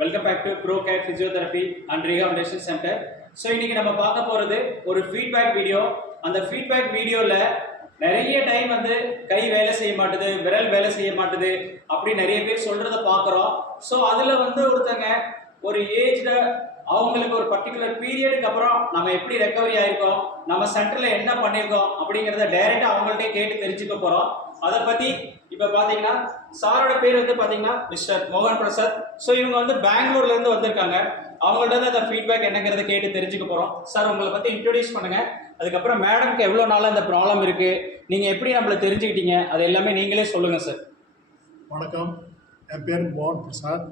Welcome back to ப்ரோகேட் physiotherapy and rehabilitation centre. So இன்னைக்கு நம்ம பார்க்க போகிறது ஒரு ஃபீட்பேக் வீடியோ. அந்த ஃபீட்பேக் வீடியோவில் நிறைய டைம் வந்து கை வேலை செய்ய மாட்டுது, விரல் வேலை செய்ய மாட்டுது அப்படி நிறைய பேர் சொல்கிறத பார்க்குறோம். ஸோ அதில் வந்து ஒருத்தங்க ஒரு ஏஜ்ல அவங்களுக்கு ஒரு பர்டிகுலர் பீரியடுக்கு அப்புறம் நம்ம எப்படி ரெக்கவரி ஆயிருக்கோம், நம்ம சென்டரில் என்ன பண்ணியிருக்கோம் அப்படிங்கிறத டைரெக்டாக அவங்கள்ட்டே கேட்டு தெரிஞ்சுக்க போகிறோம். அதை பற்றி இப்போ பார்த்தீங்கன்னா சாரோட பேர் வந்து பார்த்தீங்கன்னா மிஸ்டர் மோகன் பிரசாத். ஸோ இவங்க வந்து பெங்களூர்லேருந்து வந்திருக்காங்க. அவங்கள்ட்ட தான் அந்த ஃபீட்பேக் என்னங்கிறத கேட்டு தெரிஞ்சுக்க போகிறோம். சார் உங்களை பற்றி இன்ட்ரடியூஸ் பண்ணுங்கள். அதுக்கப்புறம் மேடம்க்கு எவ்வளோ நாளாக இந்த ப்ராப்ளம் இருக்குது, நீங்கள் எப்படி நம்மளை தெரிஞ்சுக்கிட்டீங்க, அது எல்லாமே நீங்களே சொல்லுங்கள் சார். வணக்கம், என் பேர் மோகன் பிரசாத்.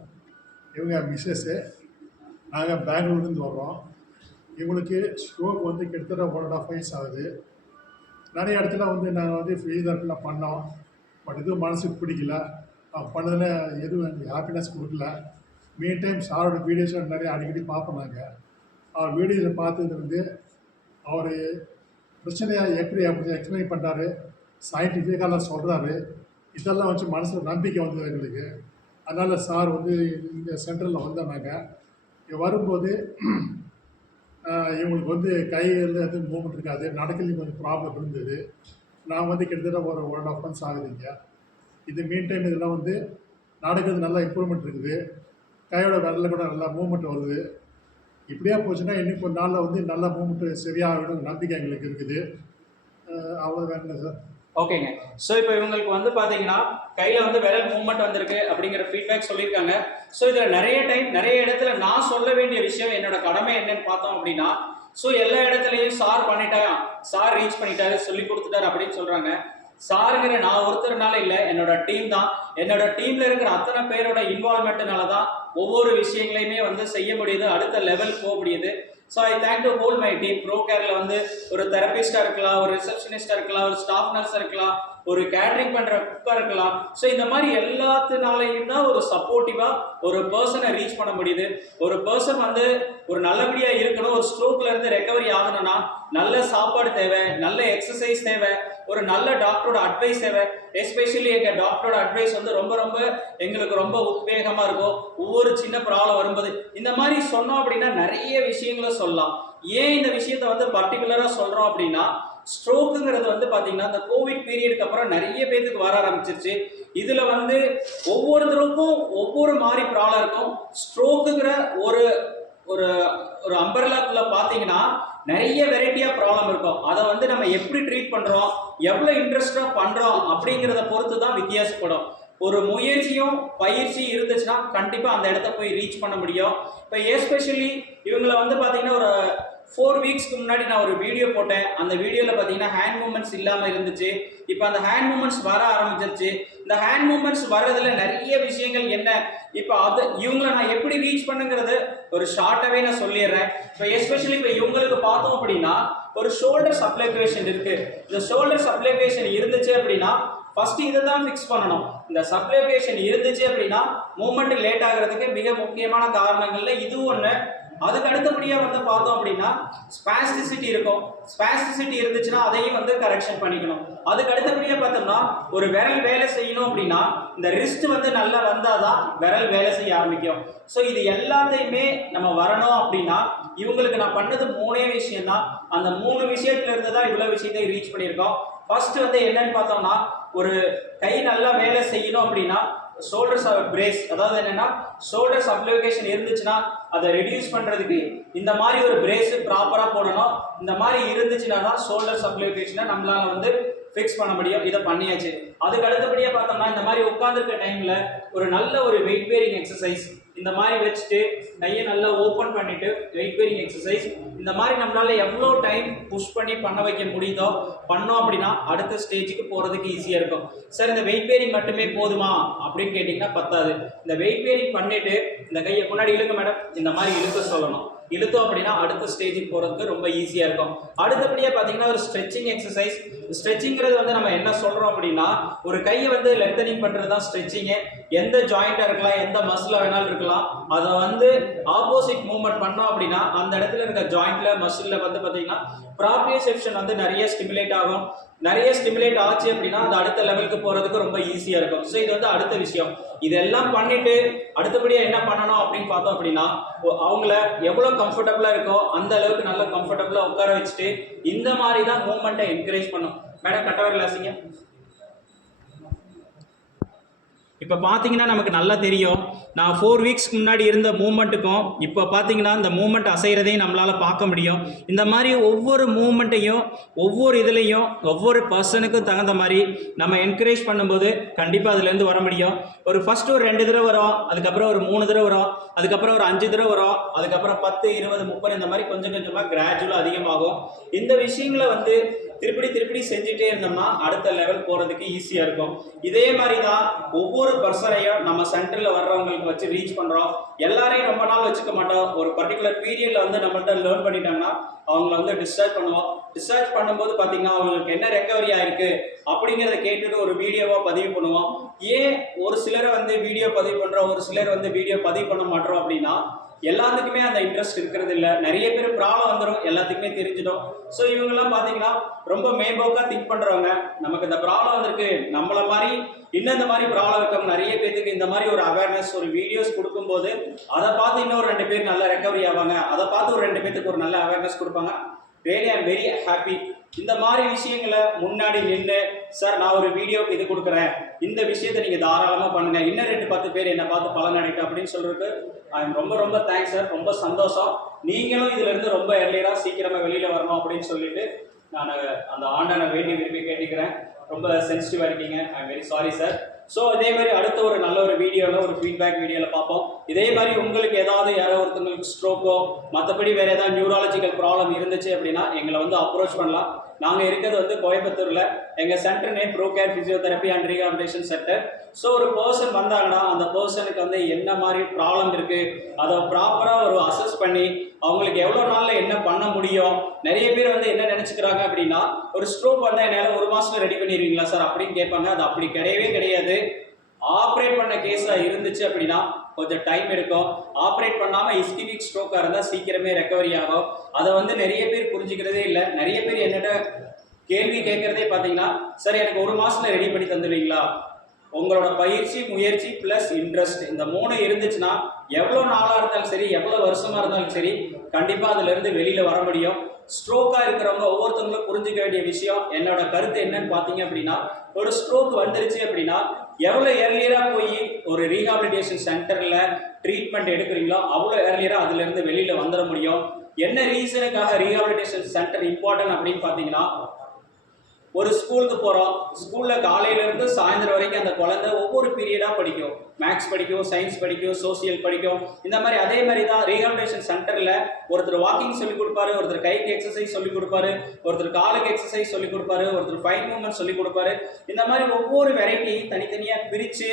இவங்க மிஸ்ஸஸ்ஸு. நாங்கள் பெங்களூர்லேருந்து வர்றோம். இவங்களுக்கு ஸ்ட்ரோக் வந்து கிட்டத்தட்ட 1.5 years ஆகுது. நிறைய இடத்துல வந்து நாங்கள் வந்து ஃபிசியோதெரபிலாம் பண்ணோம். பட் எதுவும் மனசுக்கு பிடிக்கல. பண்ணதில் எதுவும் எனக்கு ஹாப்பினஸ் கொடுக்கல. மெயின் டைம் சாரோட வீடியோஸ் நிறைய அடிக்கடி பார்ப்போம். நாங்கள் அவர் வீடியோஸை பார்த்தது வந்து அவர் பிரச்சனையாக எப்படி அப்படி எக்ஸ்பிளைன் பண்ணுறாரு, சயின்டிஃபிக்காலாம் சொல்கிறாரு. இதெல்லாம் வச்சு மனசில் நம்பிக்கை வந்தது எங்களுக்கு. அதனால் சார் வந்து இந்த சென்டரில் வந்தாங்க. வரும்போது இவங்களுக்கு வந்து கையில் எதுவும் மூவ்மெண்ட் இருக்காது, நடக்கலையும் கொஞ்சம் ப்ராப்ளம் இருந்தது. நான் வந்து கிட்டத்தட்ட ஒரு 1.5 months ஆகுதுங்க. இது மீன் டைம் இதெல்லாம் வந்து நடக்கிறது நல்லா இம்ப்ரூவ்மெண்ட் இருக்குது. கையோட விரலில் கூட நல்லா மூவ்மெண்ட் வருது. இப்படியா போச்சுன்னா இன்னும் கொஞ்ச நாளில் வந்து நல்ல மூவ்மெண்ட்டு சரியாகிடும் நம்பிக்கை எங்களுக்கு இருக்குது. அவ்வளோ வேணும் சார். ஓகேங்க. ஸோ இப்போ இவங்களுக்கு வந்து பார்த்தீங்கன்னா கையில் வந்து விரல் மூவ்மெண்ட் வந்திருக்கு அப்படிங்கிற ஃபீட்பேக் சொல்லியிருக்காங்க. ஸோ இதில் நிறைய டைம் நிறைய இடத்துல நான் சொல்ல வேண்டிய விஷயம், என்னோட கடமை என்னன்னு பார்த்தோம் அப்படின்னா, ஸோ எல்லா இடத்துலையும் சார் பண்ணிட்டாங்க, சார் ரீச் பண்ணிட்டாரு, சொல்லி கொடுத்துட்டாரு அப்படின்னு சொல்கிறாங்க. சாருங்கிற நான் ஒருத்தர்னால இல்லை, என்னோட டீம் தான். என்னோட டீமில் இருக்கிற அத்தனை பேரோட இன்வால்மெண்ட்னால தான் ஒவ்வொரு விஷயங்களையுமே வந்து செய்ய முடியுது, அடுத்த லெவல் போக முடியுது. So I thank to whole my team. ப்ரோ கேரில் வந்து ஒரு தெரபிஸ்டாக இருக்கலாம், ஒரு ரிசப்ஷனிஸ்டாக இருக்கலாம், ஒரு ஸ்டாஃப் நர்ஸாக இருக்கலாம், ஒரு கேட்ரிங் பண்ணுற குக்காக இருக்கலாம். ஸோ இந்த மாதிரி எல்லாத்தினாலையும் தான் ஒரு சப்போர்ட்டிவாக ஒரு பர்சனை ரீச் பண்ண முடியுது. ஒரு பர்சன் வந்து ஒரு நல்லபடியாக இருக்கணும், ஒரு ஸ்ட்ரோக்ல இருந்து ரெக்கவரி ஆகணும்னா நல்ல சாப்பாடு தேவை, நல்ல எக்ஸசைஸ் தேவை, ஒரு நல்ல டாக்டரோட அட்வைஸ் தேவை. எஸ்பெஷலி எங்கள் டாக்டரோட அட்வைஸ் வந்து ரொம்ப ரொம்ப எங்களுக்கு ரொம்ப உத்வேகமாக இருக்கும். ஒவ்வொரு சின்ன ப்ராப்ளம் வரும்போது இந்த மாதிரி சொன்னோம் அப்படின்னா நிறைய விஷயங்களை சொல்லலாம். ஏன் இந்த விஷயத்த வந்து பர்டிகுலராக சொல்கிறோம் அப்படின்னா, ஸ்ட்ரோக்குங்கிறது வந்து பார்த்தீங்கன்னா இந்த கோவிட் பீரியடுக்கு அப்புறம் நிறைய பேருக்கு வர ஆரம்பிச்சிருச்சு. இதில் வந்து ஒவ்வொருத்தருக்கும் ஒவ்வொரு மாதிரி ப்ராப்ளம் இருக்கும். ஸ்ட்ரோக்குங்கிற ஒரு ஒரு ஒரு அம்பர்லாக்குள்ள பார்த்தீங்கன்னா நிறைய வெரைட்டியாக ப்ராப்ளம் இருக்கும். அதை வந்து நம்ம எப்படி ட்ரீட் பண்ணுறோம், எவ்வளோ இன்ட்ரெஸ்டாக பண்ணுறோம் அப்படிங்கிறத பொறுத்து தான் வித்தியாசப்படும். ஒரு முயற்சியும் பயிற்சி இருந்துச்சுன்னா கண்டிப்பாக அந்த இடத்த போய் ரீச் பண்ண முடியும். இப்போ எஸ்பெஷலி இவங்களை வந்து பார்த்தீங்கன்னா ஒரு 4 weeksக்கு முன்னாடி நான் ஒரு வீடியோ போட்டேன். அந்த வீடியோவில் பார்த்தீங்கன்னா ஹேண்ட் மூமெண்ட்ஸ் இல்லாமல் இருந்துச்சு. இப்போ அந்த ஹேண்ட் மூமெண்ட்ஸ் வர ஆரம்பிச்சிருச்சு. இந்த ஹேண்ட் மூமெண்ட்ஸ் வர்றதுல நிறைய விஷயங்கள் என்ன, இப்போ அது இவங்களை நான் எப்படி ரீச் பண்ணுங்கிறது ஒரு ஷார்ட்டாகவே நான் சொல்லிடுறேன். இப்போ எஸ்பெஷலி இப்போ இவங்களுக்கு பார்த்தோம் அப்படின்னா ஒரு ஷோல்டர் சப்ளிகேஷன் இருக்கு. இந்த ஷோல்டர் சப்ளிகேஷன் இருந்துச்சு அப்படின்னா ஃபர்ஸ்ட் இதை தான் ஃபிக்ஸ் பண்ணணும். இந்த சப்ளிகேஷன் இருந்துச்சு அப்படின்னா மூவ்மெண்ட் லேட் ஆகிறதுக்கு மிக முக்கியமான காரணங்கள்ல இது ஒன்று. அதுக்கு அடுத்தபடியாக வந்து பார்த்தோம் அப்படின்னா ஸ்பாஸ்டிசிட்டி இருக்கும். ஸ்பாஸ்டிசிட்டி இருந்துச்சுன்னா அதையும் வந்து கரெக்ஷன் பண்ணிக்கணும். அதுக்கு அடுத்தபடியாக பார்த்தோம்னா ஒரு விரல் வேலை செய்யணும் அப்படின்னா இந்த ரிஸ்ட் வந்து நல்லா வந்தால் தான் விரல் வேலை செய்ய ஆரம்பிக்கும். ஸோ இது எல்லாத்தையுமே நம்ம வரணும் அப்படின்னா இவங்களுக்கு நான் பண்ணது 3 விஷயம் தான். அந்த 3 விஷயத்துல இருந்து தான் இவ்வளோ விஷயத்தை ரீச் பண்ணியிருக்கோம். ஃபர்ஸ்ட் வந்து என்னன்னு பார்த்தோம்னா ஒரு கை நல்லா வேலை செய்யணும் அப்படின்னா ஷோல்டர் பிரேஸ், அதாவது என்னன்னா ஷோல்டர் சப்ளிகேஷன் இருந்துச்சுன்னா அதை ரெடியூஸ் பண்றதுக்கு இந்த மாதிரி ஒரு பிரேஸ் ப்ராப்பரா போடணும். இந்த மாதிரி இருந்துச்சுன்னா தான் ஷோல்டர் சப்ளிகேஷனை நம்மளால வந்து ஃபிக்ஸ் பண்ண முடியும். இதை பண்ணியாச்சு. அதுக்கு அடுத்தபடியாக பார்த்தோம்னா இந்த மாதிரி உட்காந்துருக்க டைம்ல ஒரு நல்ல ஒரு வெயிட் பேரிங் எக்ஸசைஸ் இந்த மாதிரி வச்சுட்டு கையை நல்லா ஓப்பன் பண்ணிட்டு வெயிட் பேரிங் எக்ஸசைஸ் இந்த மாதிரி நம்மளால எவ்வளோ டைம் புஷ் பண்ணி பண்ண வைக்க முடியுதோ பண்ணோம் அப்படின்னா அடுத்த ஸ்டேஜுக்கு போகிறதுக்கு ஈஸியாக இருக்கும். சார் இந்த வெயிட் பேரிங் மட்டுமே போதுமா அப்படின்னு கேட்டிங்கன்னா பத்தாது. இந்த வெயிட் பேரிங் பண்ணிட்டு இந்த கையை முன்னாடி இழுக்க மேடம், இந்த மாதிரி இழுக்க சொல்லணும். இழுத்தோம் அப்படின்னா அடுத்த ஸ்டேஜுக்கு போகிறதுக்கு ரொம்ப ஈஸியாக இருக்கும். அடுத்தபடியாக பார்த்தீங்கன்னா ஒரு ஸ்ட்ரெச்சிங் எக்ஸசைஸ். ஸ்ட்ரெச்சிங்கிறது வந்து நம்ம என்ன சொல்கிறோம் அப்படின்னா ஒரு கையை வந்து லென்த்தனிங் பண்ணுறது தான் ஸ்ட்ரெச்சிங்கு. எந்த ஜாயிண்டா இருக்கலாம், எந்த மசில் வேணாலும் இருக்கலாம், அதை வந்து ஆப்போசிட் மூவ்மெண்ட் பண்ணோம் அப்படின்னா அந்த இடத்துல இருக்க ஜாயிண்ட்ல மசில்ல வந்து பார்த்தீங்கன்னா ப்ராப்ரியோசெப்ஷன் வந்து நிறைய ஸ்டிமுலேட் ஆகும். நிறைய ஸ்டிமுலேட் ஆச்சு அப்படின்னா அது அடுத்த லெவலுக்கு போறதுக்கு ரொம்ப ஈஸியா இருக்கும். ஸோ இது வந்து அடுத்த விஷயம். இதெல்லாம் பண்ணிட்டு அடுத்தபடியா என்ன பண்ணணும் அப்படின்னு பார்த்தோம் அப்படின்னா அவங்கள எவ்வளவு கம்ஃபர்டபுளா இருக்கோ அந்த அளவுக்கு நல்ல கம்ஃபர்டபுளா உட்கார வச்சுட்டு இந்த மாதிரி தான் மூவ்மெண்ட்டை என்கரேஜ் பண்ணும். மேடம் கட்டவர் லாசிங்க. இப்போ பார்த்தீங்கன்னா நமக்கு நல்லா தெரியும், நான் 4 வீக்ஸ்க்கு முன்னாடி இருந்த மூமெண்ட்டுக்கும் இப்போ பார்த்தீங்கன்னா இந்த மூமெண்ட் அசைகிறதையும் நம்மளால் பார்க்க முடியும். இந்த மாதிரி ஒவ்வொரு மூமெண்ட்டையும் ஒவ்வொரு இதுலேயும் ஒவ்வொரு பர்சனுக்கும் தகுந்த மாதிரி நம்ம என்கரேஜ் பண்ணும்போது கண்டிப்பாக அதுலேருந்து வர முடியும். ஃபஸ்ட்டு ஒரு 2 தடவை வரும், அதுக்கப்புறம் ஒரு 3 தடவை வரும், அதுக்கப்புறம் ஒரு 5 தடவை வரும், அதுக்கப்புறம் 10, 20, 30 இந்த மாதிரி கொஞ்சம் கொஞ்சமாக கிராஜுவலாக அதிகமாகும். இந்த விஷயங்களை வந்து திருப்படி செஞ்சுட்டே இருந்தோம்னா அடுத்த லெவல் போகிறதுக்கு ஈஸியாக இருக்கும். இதே மாதிரி தான் ஒவ்வொரு பர்சனையும் நம்ம சென்டரில் வர்றவங்களுக்கு வச்சு ரீச் பண்ணுறோம். எல்லாரையும் ரொம்ப நாள் வச்சுக்க மாட்டோம். ஒரு பர்டிகுலர் பீரியடில் வந்து நம்மள்ட்ட லேர்ன் பண்ணிட்டாங்கன்னா அவங்கள வந்து டிஸ்சார்ஜ் பண்ணுவோம். டிஸ்சார்ஜ் பண்ணும்போது பார்த்தீங்கன்னா அவங்களுக்கு என்ன ரெக்கவரி ஆயிருக்கு அப்படிங்கிறத கேட்டுட்டு ஒரு வீடியோவாக பதிவு பண்ணுவோம். ஏன் ஒரு சிலரை வந்து வீடியோ பதிவு பண்ணுறோம், ஒரு சிலர் வந்து வீடியோ பதிவு பண்ண மாட்டோம் அப்படின்னா எல்லாத்துக்குமே அந்த இன்ட்ரெஸ்ட் இருக்கிறது இல்லை. நிறைய பேர் ப்ராப்ளம் வந்துடும், எல்லாத்துக்குமே தெரிஞ்சிடும். ஸோ இவங்கெல்லாம் பார்த்தீங்கன்னா ரொம்ப மேம்போக்காக திங்க் பண்ணுறவங்க, நமக்கு இந்த ப்ராப்ளம் வந்திருக்கு, நம்மளை மாதிரி இன்னும் இந்த மாதிரி ப்ராப்ளம் இருக்கவங்க நிறைய பேருக்கு இந்த மாதிரி ஒரு அவேர்னஸ் ஒரு வீடியோஸ் கொடுக்கும்போது அதை பார்த்து இன்னும் 2 பேர் நல்லா ரெக்கவரி ஆவாங்க, அதை பார்த்து ஒரு 2 பேருக்கு ஒரு நல்ல அவேர்னஸ் கொடுப்பாங்க. Really I am very happy. இந்த மாதிரி விஷயங்களை முன்னாடி நின்று சார் நான் ஒரு வீடியோக்கு இது கொடுக்குறேன், இந்த விஷயத்தை நீங்கள் தாராளமாக பண்ணுங்க, இன்னும் 2-10 பேர் என்னை பார்த்து பலன் அடைக்கும் அப்படின்னு சொல்றதுக்கு ஐ எம் ரொம்ப தேங்க்ஸ் சார். ரொம்ப சந்தோஷம். நீங்களும் இதுல இருந்து ரொம்ப எர்லியரா சீக்கிரமா வெளியில வரணும் அப்படின்னு சொல்லிட்டு நான் அந்த ஆண்டனை வேண்டி விரும்பி கேட்டுக்கிறேன். ரொம்ப சென்சிட்டிவா இருக்கீங்க. I am very sorry sir. So இதே மாதிரி அடுத்த ஒரு நல்ல ஒரு வீடியோவில் ஒரு ஃபீட்பேக் வீடியோவில் பார்ப்போம். இதே மாதிரி உங்களுக்கு ஏதாவது யாரோ ஒருத்தங்களுக்கு ஸ்ட்ரோக்கோ மற்றபடி வேறு ஏதாவது நியூராலஜிக்கல் ப்ராப்ளம் இருந்துச்சு அப்படின்னா எங்களை வந்து அப்ரோச் பண்ணலாம். நாங்கள் இருக்கிறது வந்து கோயம்புத்தூரில். எங்கள் centre name ProCare physiotherapy and rehabilitation centre. So ஒரு பர்சன் வந்தாங்கன்னா அந்த பர்சனுக்கு வந்து என்ன மாதிரி ப்ராப்ளம் இருக்குது அதை ப்ராப்பராக ஒரு அசஸ் பண்ணி அவங்களுக்கு எவ்வளோ நாளில் என்ன பண்ண முடியும். நிறைய பேர் வந்து என்ன நினச்சிக்கிறாங்க அப்படின்னா ஒரு ஸ்ட்ரோக் வந்தால் என்னால் 1 மாதத்தில் ரெடி பண்ணிடுவீங்களா சார் அப்படின்னு கேட்பாங்க. அது அப்படி கிடையவே கிடையாது. ஆப்ரேட் பண்ண கேஸாக இருந்துச்சு அப்படின்னா கொஞ்சம் டைம் எடுக்கும். ஆப்ரேட் பண்ணாமல் இஸ்கிமிக் ஸ்ட்ரோக்காக இருந்தால் சீக்கிரமே ரெக்கவரி ஆகும். அதை வந்து நிறைய பேர் புரிஞ்சுக்கிறதே இல்லை. நிறைய பேர் என்னட்ட கேள்வி கேட்குறதே பார்த்தீங்கன்னா சார் எனக்கு 1 மாதத்தில் ரெடி பண்ணி தந்துடுவீங்களா? உங்களோட பயிற்சி முயற்சி ப்ளஸ் இன்ட்ரெஸ்ட் இந்த 3 இருந்துச்சுன்னா எவ்வளோ நாளாக இருந்தாலும் சரி, எவ்வளோ வருஷமாக இருந்தாலும் சரி, கண்டிப்பாக அதுலேருந்து வெளியில் வர முடியும். ஸ்ட்ரோக்காக இருக்கிறவங்க ஒவ்வொருத்தவங்களும் புரிஞ்சுக்க வேண்டிய விஷயம், என்னோட கருத்து என்னன்னு பார்த்தீங்க அப்படின்னா ஒரு ஸ்ட்ரோக் வந்துருச்சு அப்படின்னா எவ்வளோ ஏர்லியராக போய் ஒரு ரீஹாபிலிட்டேஷன் சென்டரில் ட்ரீட்மெண்ட் எடுக்கிறீங்களோ அவ்வளோ ஏர்லியராக அதுலேருந்து வெளியில் வந்துட முடியும். என்ன ரீசனுக்காக ரீஹாபிலிட்டேஷன் சென்டர் இம்பார்ட்டன்ட் அப்படின்னு பார்த்தீங்கன்னா ஒரு ஸ்கூலுக்கு போகிறோம், ஸ்கூலில் காலையிலேருந்து சாயந்தரம் வரைக்கும் அந்த குழந்தை ஒவ்வொரு பீரியடாக படிக்கும். மேக்ஸ் படிக்கும், சயின்ஸ் படிக்கும், சோசியல் படிக்கும். இந்த மாதிரி அதே மாதிரி தான் ரீஹாபிலிட்டேஷன் சென்டரில் ஒருத்தர் வாக்கிங் சொல்லிக் கொடுப்பாரு, ஒருத்தர் கைக்கு எக்ஸசைஸ் சொல்லிக் கொடுப்பாரு, ஒருத்தர் காலுக்கு எக்ஸசைஸ் சொல்லிக் கொடுப்பாரு, ஒருத்தர் ஃபைன் மூவ்மெண்ட் சொல்லிக் கொடுப்பாரு. இந்த மாதிரி ஒவ்வொரு வெரைட்டி தனித்தனியாக பிரித்து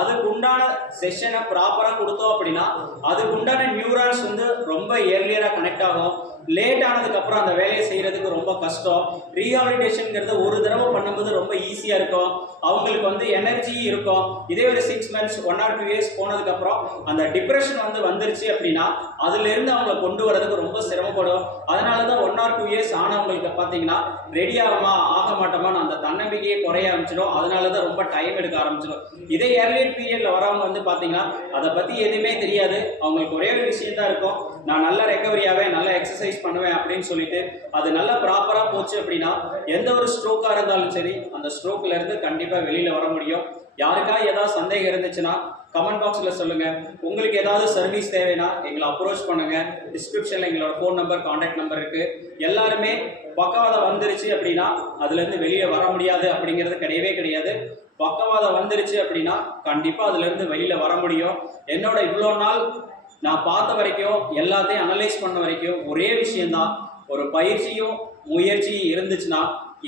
அதுக்கு உண்டான செஷனை ப்ராப்பராக கொடுத்தோம் அப்படின்னா அதுக்கு உண்டான நியூரான்ஸ் வந்து ரொம்ப ஏர்லியராக கனெக்ட் ஆகும். லேட் ஆனதுக்கப்புறம் அந்த வேலையை செய்கிறதுக்கு ரொம்ப கஷ்டம். ரீஹாபிலிட்டேஷனுங்கிறது ஒரு தடவை பண்ணும்போது ரொம்ப ஈஸியாக இருக்கும். அவங்களுக்கு வந்து எனர்ஜி இருக்கும். இதே ஒரு 6 months 1 or 2 years போனதுக்கப்புறம் அந்த டிப்ரெஷன் வந்து வந்துருச்சு அப்படின்னா அதுலேருந்து அவங்கள கொண்டு வரதுக்கு ரொம்ப சிரமப்படும். அதனால தான் 1 or 2 years ஆனவங்களுக்கு பார்த்தீங்கன்னா ரெடி ஆகுமா ஆக மாட்டோமான்னு அந்த தன்னம்பிக்கையை குறைய ஆரம்பிச்சிடும். அதனால தான் ரொம்ப டைம் எடுக்க ஆரம்பிச்சிடும். இதே ஏர்லியர் பீரியடில் வரவங்க வந்து பார்த்தீங்கன்னா அதை பற்றி எதுவுமே தெரியாது. அவங்களுக்கு ஒரே ஒரு விஷயம் தான் இருக்கும், நான் நல்லா ரெக்கவரி ஆவேன், நல்லா எக்ஸசைஸ் பண்ணுவேன் அப்படின்னு சொல்லிட்டு அது நல்லா ப்ராப்பராக போச்சு அப்படின்னா எந்த ஒரு ஸ்ட்ரோக்காக இருந்தாலும் சரி அந்த ஸ்ட்ரோக்ல இருந்து கண்டிப்பாக வெளியில் வர முடியும். யாருக்காவது ஏதாவது சந்தேகம் இருந்துச்சுன்னா கமெண்ட் பாக்ஸில் சொல்லுங்கள். உங்களுக்கு ஏதாவது சர்வீஸ் தேவைன்னா எங்களை அப்ரோச் பண்ணுங்கள். டிஸ்கிரிப்ஷனில் எங்களோட ஃபோன் நம்பர் கான்டாக்ட் நம்பர் இருக்குது. எல்லாருமே பக்கவாதம் வந்துருச்சு அப்படின்னா அதுலேருந்து வெளியே வர முடியாது அப்படிங்கிறது கிடையவே கிடையாது. பக்கவாதம் வந்துருச்சு அப்படின்னா கண்டிப்பாக அதுலேருந்து வெளியில் வர முடியும். என்னோட இவ்வளோ நாள் நான் பார்த்த வரைக்கும் எல்லாத்தையும் அனலைஸ் பண்ண வரைக்கும் ஒரே விஷயந்தான், ஒரு பயிற்சியும் முயற்சியும் இருந்துச்சுன்னா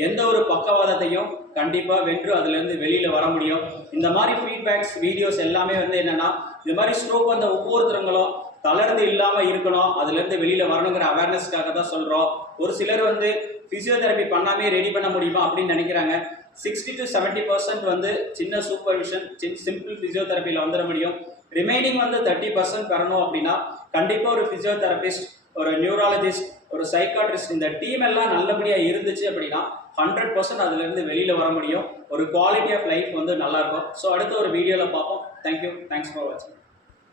எந்த ஒரு பக்கவாதத்தையும் கண்டிப்பாக வென்று அதுலேருந்து வெளியில் வர முடியும். இந்த மாதிரி ஃபீட்பேக்ஸ் வீடியோஸ் எல்லாமே வந்து என்னென்னா இந்த மாதிரி ஸ்ட்ரோக் வந்த ஒவ்வொருத்தருங்களும் தளர்ந்து இல்லாமல் இருக்கணும், அதுலேருந்து வெளியில் வரணுங்கிற அவேர்னஸ்க்காக தான் சொல்கிறோம். ஒரு சிலர் வந்து ஃபிசியோதெரப்பி பண்ணாமே ரெடி பண்ண முடியுமா அப்படின்னு நினைக்கிறாங்க. 60 to 70% வந்து சின்ன சூப்பர்விஷன் சிம்பிள் ஃபிசியோதெரப்பியில் வந்துட முடியும். ரிமைனிங் வந்து 30% பெறணும் அப்படின்னா கண்டிப்பாக ஒரு ஃபிசியோதெரபிஸ்ட், ஒரு நியூராலஜிஸ்ட், ஒரு சைக்காட்ரிஸ்ட், இந்த டீம் எல்லாம் நல்லபடியாக இருந்துச்சு அப்படின்னா 100% அதுலேருந்து வெளியில் வர முடியும். ஒரு குவாலிட்டி ஆஃப் லைஃப் வந்து நல்லாயிருக்கும். ஸோ அடுத்த ஒரு வீடியோவில் பார்ப்போம். தேங்க்யூ, தேங்க்ஸ் ஃபார் வாட்சிங்.